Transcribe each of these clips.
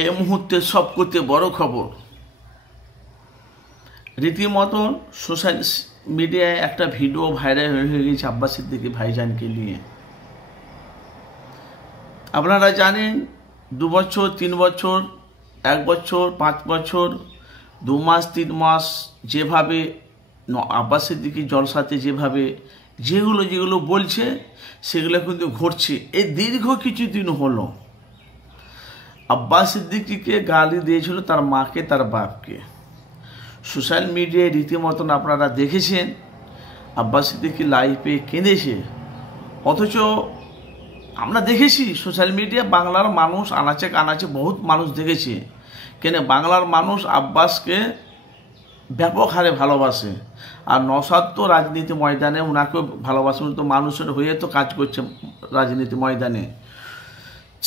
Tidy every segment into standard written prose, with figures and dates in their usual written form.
এই মুহূর্তে সবচেয়ে বড় খবর, রীতিমতন সোশ্যাল মিডিয়ায় একটা ভিডিও ভাইরাল হয়ে গেছে আব্বাস সিদ্দিকী ভাইজানকে নিয়ে। আপনারা জানেন 2 বছর 3 বছর 1 বছর 5 বছর 2 মাস 3 মাস যেভাবে আব্বাস সিদ্দিকী জলসাতে যেগুলো বলছে সেগুলো কিন্তু ঘটছে। এই দীর্ঘ কিছুদিন হলো আব্বাস সিদ্দিকীকে গালি দিয়েছিল তার মাকে তার বাপকে। সোশ্যাল মিডিয়ায় রীতিমতন আপনারা দেখেছেন আব্বাস সিদ্দিকী লাইভে কেঁদেছে। অথচ আমরা দেখেছি সোশ্যাল মিডিয়া বাংলার মানুষ আনাচে কানাচে বহুত মানুষ দেখেছে, কেন বাংলার মানুষ আব্বাসকে ব্যাপক হারে ভালোবাসে। আর নওশাদ তো রাজনীতি ময়দানে ওনাকেও ভালোবাসে, তো মানুষের হয়ে তো কাজ করছে রাজনীতি ময়দানে।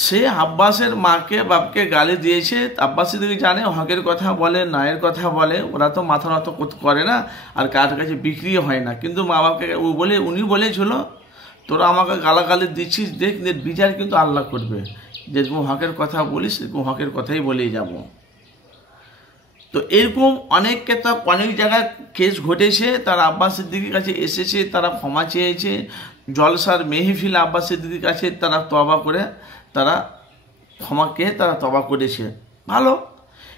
সে আব্বাসের মাকে বাপকে গালি দিয়েছে। আব্বাস সিদ্দিকী জানে হকের কথা বলে, ন্যায়ের কথা বলে, ওরা তো মাথা নত করে না আর কার কাছে বিক্রিও হয় না। কিন্তু মা বাপকে উনি বলেছিল তোরা আমাকে গালাগালি দিচ্ছিস, দেখ বিচার কিন্তু আল্লাহ করবে, যেরকম হকের কথা বলিস সেরকম হকের কথাই বলেই যাব। তো এরকম অনেক জায়গায় কেস ঘটেছে, তারা আব্বাস সিদ্দিকীর কাছে এসেছে, তারা ক্ষমা চেয়েছে, জলসার মেহফিল আব্বাস সিদ্দিকীর কাছে তারা তওবা করে তারা ক্ষমাকে তারা তওবা করেছে, ভালো।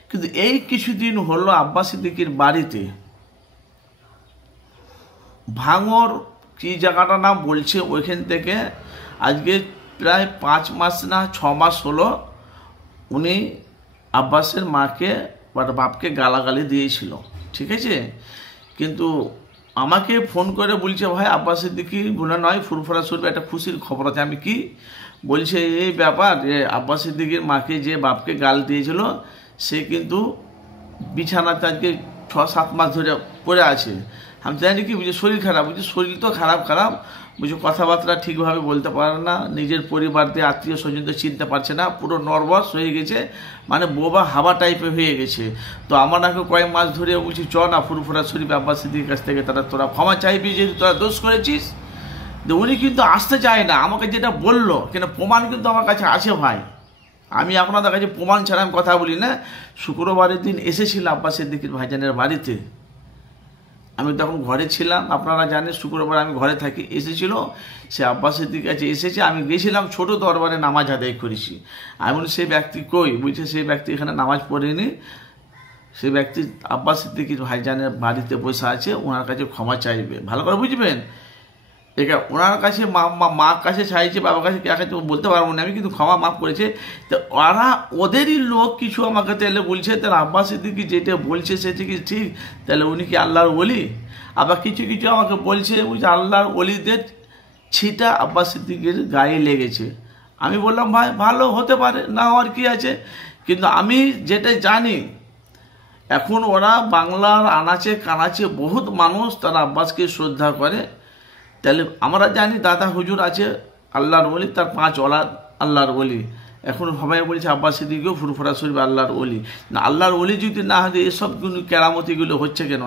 কিন্তু এই কিছুদিন হলো আব্বাস সিদ্দিকীর বাড়িতে ভাঙর কি জায়গাটা নাম বলছে, ওইখান থেকে আজকে প্রায় 5 মাস না 6 মাস হলো উনি আব্বাসের মাকে বাপকে গালাগালি দিয়েছিল, ঠিক আছে। কিন্তু আমাকে ফোন করে বলছে ভাই আব্বাস সিদ্দিকী গুনাহ নয়, ফুরফুরা শরীফে একটা খুশির খবর আছে। আমি কি বলছে এই ব্যাপার যে আব্বাস সিদ্দিকীর মাকে যে বাপকে গাল দিয়েছিল সে কিন্তু বিছানাতে আজকে 6-7 মাস ধরে পড়ে আছে। আমি জানি কি বুঝি শরীর খারাপ, বুঝি শরীর তো খারাপ বুঝি কথাবার্তা ঠিকভাবে বলতে পারে না, নিজের পরিবার দিয়ে আত্মীয় স্বজনদের চিনতে পারছে না, পুরো নার্ভাস হয়ে গেছে, মানে বোবা হাওয়া টাইপের হয়ে গেছে। তো আমার নাকি কয়েক মাস ধরে বলছি চ না ফুরফুরা শরীফ আব্বাস সিদ্দিকীর কাছ থেকে তোরা ক্ষমা চাইবি যেহেতু তোরা দোষ করেছিস। উনি কিন্তু আসতে চায় না, আমাকে যেটা বললো কেন প্রমাণ কিন্তু আমার কাছে আছে ভাই, আমি আপনাদের কাছে প্রমাণ ছাড়া আমি কথা বলি না। শুক্রবারের দিন এসেছিল আব্বাস সিদ্দিকীর ভাইজানের বাড়িতে, আমি তখন ঘরে ছিলাম, আপনারা জানেন শুক্রবার আমি ঘরে থাকি। এসেছিল সে আব্বাস সিদ্দিকীর কাছে এসেছে, আমি গেছিলাম ছোট দরবারে নামাজ আদায় করেছি। আমি বলি সেই ব্যক্তি কই, বলছে সেই ব্যক্তি এখানে নামাজ পড়েনি, সেই ব্যক্তি আব্বাস সিদ্দিকীর ভাইজানের বাড়িতে বসে আছে, ওনার কাছে ক্ষমা চাইবে। ভালো করে বুঝবেন, এটা ওনার কাছে মা কাছে চাইছে, বাবার কাছে কে কাছে বলতে পারবো না আমি, কিন্তু ক্ষমা মাফ করেছে। তো ওরা ওদেরই লোক কিছু আমাকে তাহলে বলছে তাহলে আব্বাস সিদ্দিকী যেটা বলছে সেটা কি ঠিক, তাহলে উনি কি আল্লাহর ওলি? আবার কিছু আমাকে বলছে আল্লাহর ওলিদের ছিটা আব্বাস সিদ্দিকীর গায়ে লেগেছে। আমি বললাম ভাই ভালো হতে পারে, না হওয়ার কি আছে, কিন্তু আমি যেটা জানি এখন ওরা বাংলার আনাচে কানাচে বহুত মানুষ তারা আব্বাসকে শ্রদ্ধা করে। তাহলে আমরা জানি দাদা হুজুর আছে আল্লাহর ওলি, তার 5 ওলাদ আল্লাহর ওলি। এখন সবাই বলছে আব্বাস সিদ্দিকীও ফুরফুরা শরীফ আল্লাহর ওলি। না আল্লাহর ওলি যদি না হয় এসব কেরামতিগুলো হচ্ছে কেন?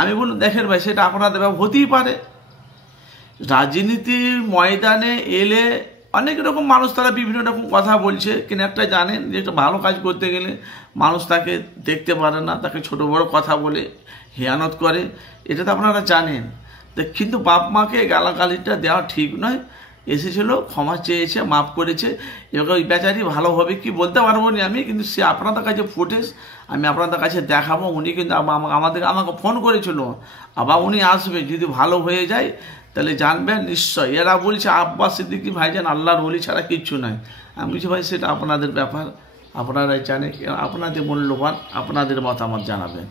আমি বলুন দেখেন ভাই সেটা আপনাদের হতেই পারে। রাজনীতির ময়দানে এলে অনেক রকম মানুষ তারা বিভিন্ন রকম কথা বলছে, কিন্তু একটা জানেন যে একটা ভালো কাজ করতে গেলে মানুষ তাকে দেখতে পারে না, তাকে ছোট বড় কথা বলে হিয়ানত করে, এটা তো আপনারা জানেন। কিন্তু বাপ মাকে গালাগালিটা দেওয়া ঠিক নয়। এসেছিল ক্ষমা চেয়েছে, মাফ করেছে, এবার ওই বেচারি ভালো হবে কি বলতে পারবো না আমি, কিন্তু সে আপনাদের কাছে ফুটেজ আমি আপনাদের কাছে দেখাবো। উনি কিন্তু আমাকে ফোন করেছিল, আবার উনি আসবে, যদি ভালো হয়ে যায় তাহলে জানবেন নিশ্চয়। এরা বলছে আব্বাস সিদ্দিকী ভাইজান আল্লাহর ওলি ছাড়া কিচ্ছু নয়। আমি বলছি ভাই সেটা আপনাদের ব্যাপার, আপনারাই জানেন, আপনাদের মূল্যবান আপনাদের মতামত জানাবেন।